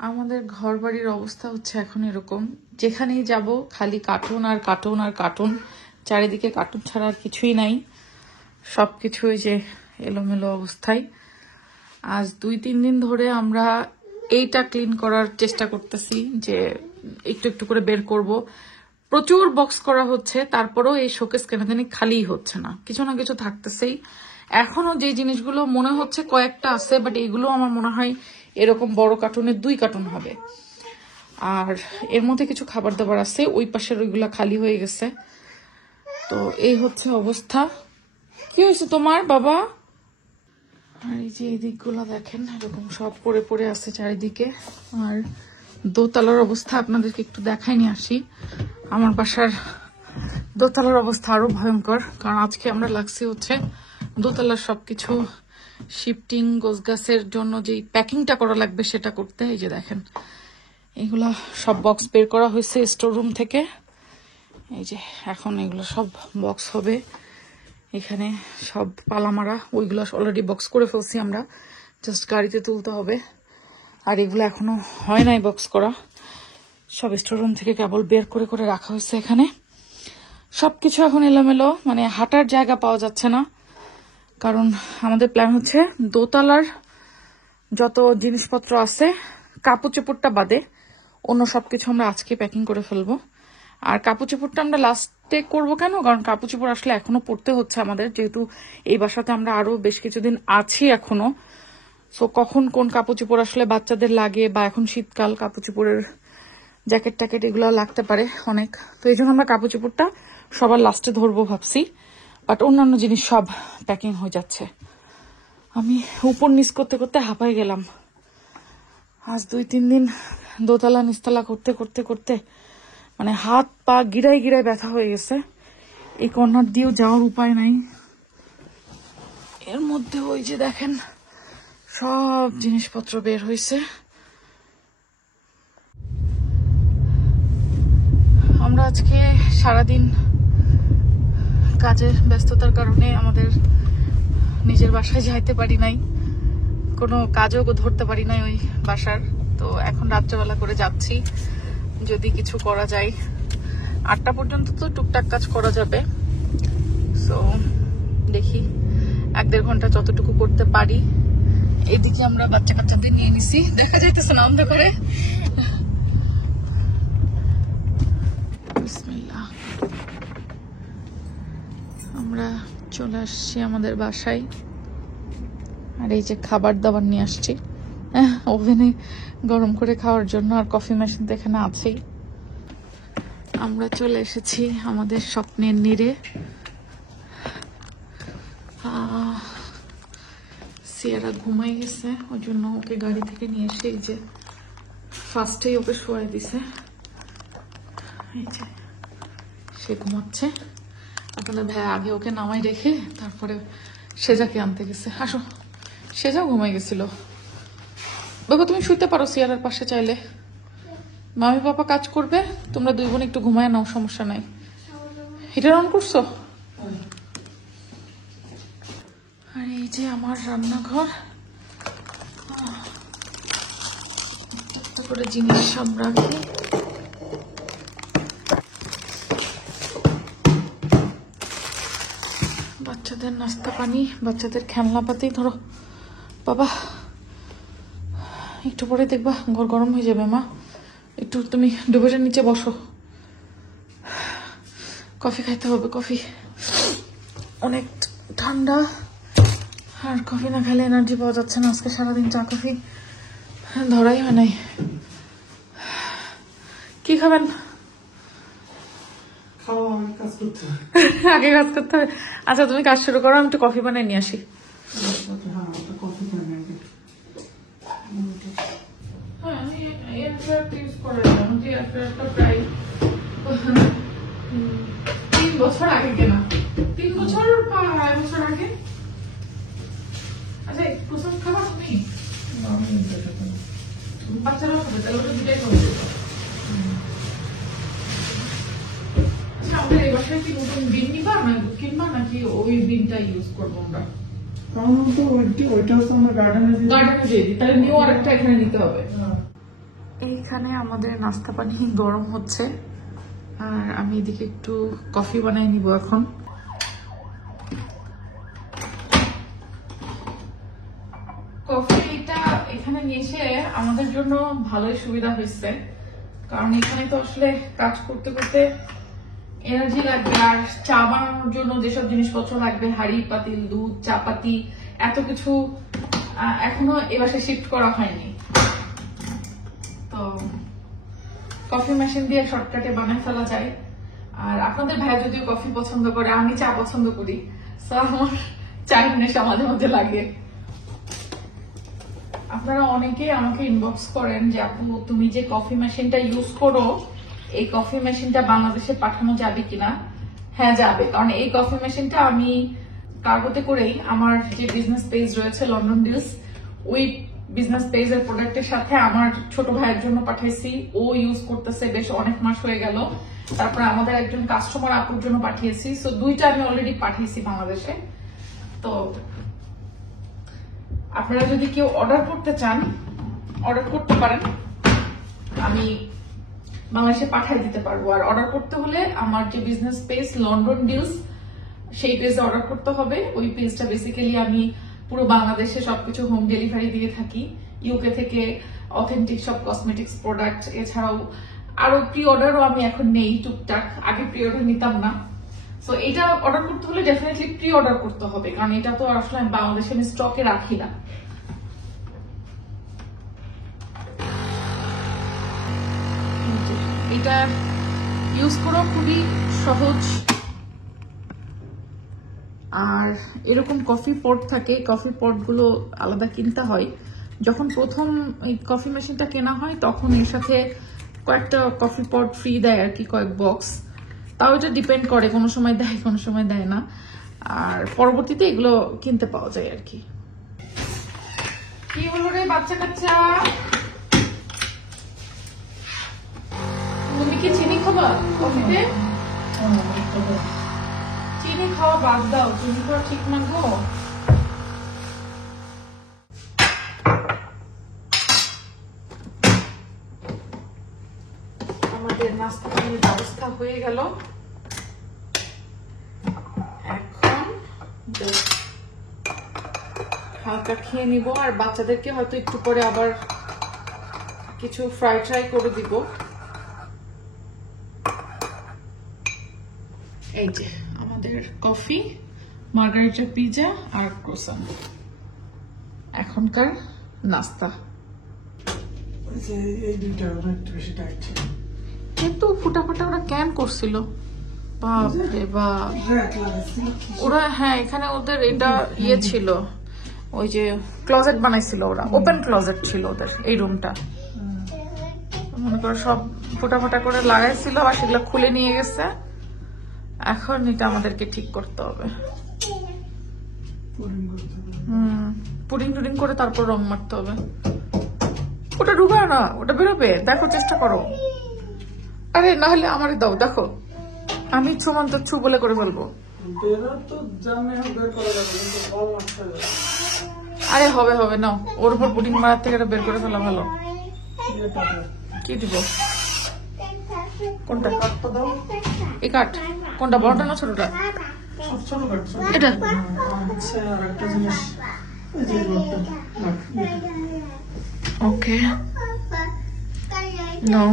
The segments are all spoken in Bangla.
আমাদের ঘর বাড়ির অবস্থা হচ্ছে এখন এরকম, যেখানেই যাব খালি কার্টুন আর কার্টুন আর কার্টুন, চারিদিকে কার্টুন ছাড়া আর কিছুই নাই, সবকিছুই যে এলোমেলো অবস্থায়। আজ 2-3 দিন ধরে আমরা এইটা ক্লিন করার চেষ্টা করতেছি, যে একটু একটু করে বের করব। প্রচুর বক্স করা হচ্ছে, তারপরেও এই শোকেস কেন জানি খালি হচ্ছে না, কিছু না কিছু থাকতেছেই। এখনো যে জিনিসগুলো মনে হচ্ছে কয়েকটা আছে, বাট এগুলো আমার মনে হয় এরকম বড় কার্টুনের 2 কার্টুন হবে। আর এর মধ্যে কিছু খাবার দাবার আছে, ওই পাশের ওইগুলা খালি হয়ে গেছে। তো এই হচ্ছে অবস্থা। কি হয়েছে তোমার বাবা? আর এই যে এই দিকগুলো দেখেন, এরকম সব পড়ে পড়ে আছে চারিদিকে। আর দোতলার অবস্থা আপনাদেরকে একটু দেখাই নিয়ে আসি। আমার বাসার দোতলার অবস্থা আরো ভয়ঙ্কর, কারণ আজকে আমরা লাগছি হচ্ছে দোতলার সবকিছু শিফটিং, গোছগাছের জন্য যেই প্যাকিংটা করা লাগবে সেটা করতে। এই যে দেখেন, এগুলা সব বক্স বের করা হয়েছে স্টোর রুম থেকে। এই যে এখন এগুলো সব বক্স হবে, এখানে সব পালামারা, ওইগুলো অলরেডি বক্স করে ফেলছি আমরা, জাস্ট গাড়িতে তুলতে হবে। আর এগুলো এখনো হয় নাই বক্স করা, সব স্টোর রুম থেকে কেবল বের করে করে রাখা হয়েছে এখানে। সবকিছু এখন এলোমেলো, মানে হাঁটার জায়গা পাওয়া যাচ্ছে না। কারণ আমাদের প্ল্যান হচ্ছে দোতলার যত জিনিসপত্র আছে, কাপড় চোপড়টা বাদে অন্য সবকিছু আমরা আজকে প্যাকিং করে ফেলবো। আর কাপড় চোপড়টা আমরা লাস্টে করবো কেন, কারণ কাপড় চোপড় আসলে এখনো পরতে হচ্ছে আমাদের, যেহেতু এই বাসাতে আমরা আরো বেশ কিছুদিন আছি এখনো। সো কখন কোন কাপড় চোপড় আসলে বাচ্চাদের লাগে, বা এখন শীতকাল কাপড় চোপড়ের জ্যাকেট ট্যাকেট এগুলো লাগতে পারে অনেক। তো এই জন্য আমরা কাপড় চোপড়টা সবার লাস্টে ধরবো ভাবছি, বাট অন্যান্য জিনিস সব প্যাকিং হয়ে যাচ্ছে। আমি উপর নিচ করতে করতে হাঁপাই গেলাম। আজ 2-3 দিন দোতলা নিচতলা করতে করতে করতে মানে হাত পা গিরায় গিরায় ব্যথা হয়ে গেছে। এই কর্নার দিয়েও যাওয়ার উপায় নাই। এর মধ্যে ওই যে দেখেন সব জিনিসপত্র বের হয়েছে। আমরা আজকে সারাদিন কাজের ব্যস্ততার কারণে আমাদের নিজের বাসায় যাইতে পারি নাই, কোনো কাজও ধরতে পারি নাই ওই বাসার। তো এখন রাত্রেবেলা করে যাচ্ছি, যদি কিছু করা যায়। 8টা পর্যন্ত তো টুকটাক কাজ করা যাবে। সো দেখি 1-1.5 ঘন্টা যতটুকু করতে পারি। এদিকে আমরা বাচ্চা কাচ্চাদের নিয়ে নিছি, দেখা যাইতেছে না অন্ধকারে। বিসমিল্লাহ। আমরা চলে আসছি আমাদের বাসায়। আর এই যে খাবার দাবার নিয়ে আসছি ওভেনে গরম করে খাওয়ার জন্য, আর কফি মেশিন তো এখানে আছেই। আমরা চলে এসেছি আমাদের স্বপ্নের নীড়ে। সিয়ারা ঘুমাই গেছে, ওই জন্য ওকে গাড়ি থেকে নিয়ে এসে এই যে ফার্স্টেই ওকে শোয়াই দিছে। এই যে সে ঘুমাচ্ছে। আপনাদের ভাই আগে ওকে নামাই রেখে তারপরে সেজাকে আনতে গেছে। আসো, সেজাও ঘুমাই গেছিল। বাবা তুমি শুতে পারো সিয়ারার পাশে চাইলে, মামি পাপা কাজ করবে, তোমরা 2 বোন একটু ঘুমায় নাও, সমস্যা নাই। হিটার অন করছো? আর এই যে আমার রান্নাঘর, এত করে জিনিস সব রাখি। বাচ্চাদের নাস্তা পানি, বাচ্চাদের খেলনাপাতি ধরো। বাবা একটু পরে দেখবা ঘর গরম হয়ে যাবে। মা একটু তুমি ডুবেটার নিচে বসো, কফি খাইতে হবে। কফি অনেক ঠান্ডা, আর কফি না খেলে এনার্জি পাওয়া যাচ্ছে না। আজকে সারাদিন চা কফি ধরাই হয় নাই। কি খাবেন? আগে কাজ করতে হবে। আচ্ছা তুমি কাজ শুরু করো, আমি একটু কফি বানিয়ে নিয়ে আসি। 3 বছর আগে কেনা, 3 বছর বা 2.5 বছর আগে। আচ্ছা প্রসেস খাবা তুমি? বাচ্চারাও খাবে, তাহলে ওটা দুটাই খাবে। আচ্ছা আমাদের এই বাসায় কি নতুন বিন নিবা না কিনবা, নাকি ওই বিনটা ইউজ করবো আমরা? ওইটা হচ্ছে আমরা গার্ডেনে দিয়ে দিই, তাহলে নিউ আরেকটা এখানে নিতে হবে। এইখানে আমাদের নাস্তা পানি গরম হচ্ছে আর আমি এদিকে একটু কফি বানাই নিব এখন। কফিটা এখানে নিয়ে এসে আমাদের জন্য ভালোই সুবিধা হয়েছে, কারণ এখানে তো আসলে কাজ করতে করতে এনার্জি লাগবে, আর চা বানানোর জন্য যেসব জিনিসপত্র লাগবে, হাঁড়ি পাতিল, দুধ, চাপাতি, এত কিছু এখনো এ বাসায় শিফট করা হয়নি। তো কফি মেশিন দিয়ে শর্টকাটে বানায় ফেলা যায়। আর আপনাদের ভাই যদিও কফি পছন্দ করে, আমি চা পছন্দ করি, সো আমার চায়ের নেশা মাঝে মাঝে লাগে। আপনারা অনেকেই আমাকে ইনবক্স করেন যে আপু তুমি যে কফি মেশিনটা ইউজ করো, এই কফি মেশিনটা বাংলাদেশে পাঠানো যাবে কিনা? হ্যাঁ যাবে, কারণ এই কফি মেশিনটা আমি কার্গোতে করেই আমার যে বিজনেস পেজ রয়েছে লন্ডন ডিলস, ওই বিজনেস পেজের প্রোডাক্টের সাথে আমার ছোট ভাইয়ের জন্য পাঠাইছি। ও ইউজ করতেছে, বেশ অনেক মাস হয়ে গেল। তারপরে আমাদের একজন কাস্টমার আপুর জন্য পাঠিয়েছি। সো দুইটা আমি অলরেডি পাঠিয়েছি বাংলাদেশে। তো আপনারা যদি কেউ অর্ডার করতে চান, অর্ডার করতে পারেন, আমি বাংলাদেশে পাঠিয়ে দিতে পারবো। আর অর্ডার করতে হলে আমার যে বিজনেস পেজ লন্ডন ডিলস, সেই পেজে অর্ডার করতে হবে। ওই পেজটা বেসিক্যালি আমি পুরো বাংলাদেশে সবকিছু হোম ডেলিভারি দিয়ে থাকি। ইউকে থেকে অথেন্টিক সব কসমেটিক্স প্রোডাক্ট, এছাড়াও আরো প্রি অর্ডারও আমি এখন নেই টুকটাক, আগে প্রি অর্ডার নিতাম না। সো এটা অর্ডার করতে হলে ডেফিনেটলি প্রি অর্ডার করতে হবে, কারণ এটা তো আসলে বাংলাদেশে আমি স্টকে রাখি না। এটা ইউজ করা খুবই সহজ। আর এরকম কফি পট থাকে, কফি পট গুলো আলাদা কিনতে হয়। যখন প্রথম এই কফি মেশিনটা কেনা হয় তখন এর সাথে কয়েকটা কফি পট ফ্রি দেয় আর কি, কয়েক বক্স। তাও এটা ডিপেন্ড করে, কোনো সময় দেয় কোনো সময় দেয় না। আর পরবর্তীতে এগুলো কিনতে পাওয়া যায় আর কি। কি হলো রে বাচ্চা কাচ্চা, তুমি কি চিনি খাবা কফিতে? চিনি খাওয়া বাদ দাও, চিনি খাওয়া ঠিক না গো। আমাদের নাস্তা পানির ব্যবস্থা হয়ে গেল। এখন হালকা খেয়ে নিব, আর বাচ্চাদেরকে হয়তো একটু পরে আবার কিছু ফ্রাই ট্রাই করে দিব। এই যে আমাদের কফি, মার্গারিটা পিজা আর ক্রোসান এখনকার নাস্তা। কিন্তু ফুটাফাটা ওরা ক্যান করছিল, বাপরে বাপ। ওরা হ্যাঁ, এখানে ওদের এটা ইয়ে ছিল, ওই যে ক্লোজেট বানাইছিল ওরা, ওপেন ক্লোজেট ছিল ওদের এই রুমটা। মনে করো সব ফুটাফাটা করে লাগাইছিল, আর সেগুলো খুলে নিয়ে গেছে। এখন এটা আমাদেরকে ঠিক করতে হবে। পুডিং টুডিং করে তারপর রং মারতে হবে। ওটা ঢুকায় না, ওটা বেরোবে, দেখো চেষ্টা করো। আরে না হলে আমারে দাও, দেখো আমি সুমন্ত ছু বলে করে ফেলবো। আরে হবে হবে, নাও ওর উপর পুডিং মারার থেকে এটা বের করে ফেলা ভালো। কি দিব? কোনটা? এই কাঠ কোনটা, বড়টা না ছোটটা? এটা ওকে নো।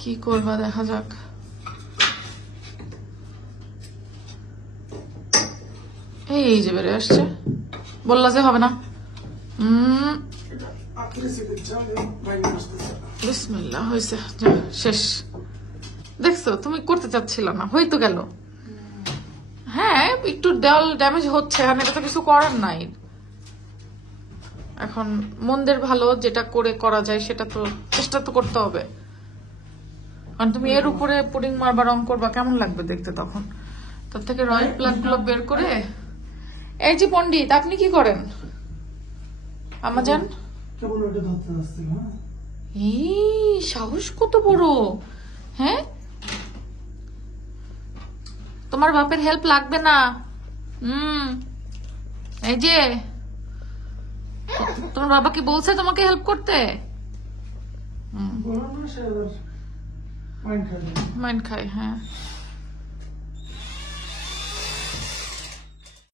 কি করবা দেখা যাক। এই যে বেড়ে আসছে, বললা যে হবে না। বিসমিল্লাহ, হয়েছে, শেষ। দেখছো তুমি করতে চাচ্ছিল না, হয়তো গেল। হ্যাঁ একটু দেওয়াল ড্যামেজ হচ্ছে, আমি এটা তো কিছু করার নাই। এখন মন্দের ভালো, যেটা করে করা যায় সেটা তো চেষ্টা তো করতে হবে। কারণ তুমি এর উপরে পুডিং মারবা, রং করবা, কেমন লাগবে দেখতে তখন। তার থেকে রয়্যাল প্লাগ গুলো বের করে। এই যে পন্ডিত, আপনি কি করেন? আমাজান সাহস কত বড়, হ্যাঁ? তোমার বাপের হেল্প লাগবে না। এই যে তোমার বাবা কি বলছে তোমাকে হেল্প করতে? মাইন্ড খায়, হ্যাঁ।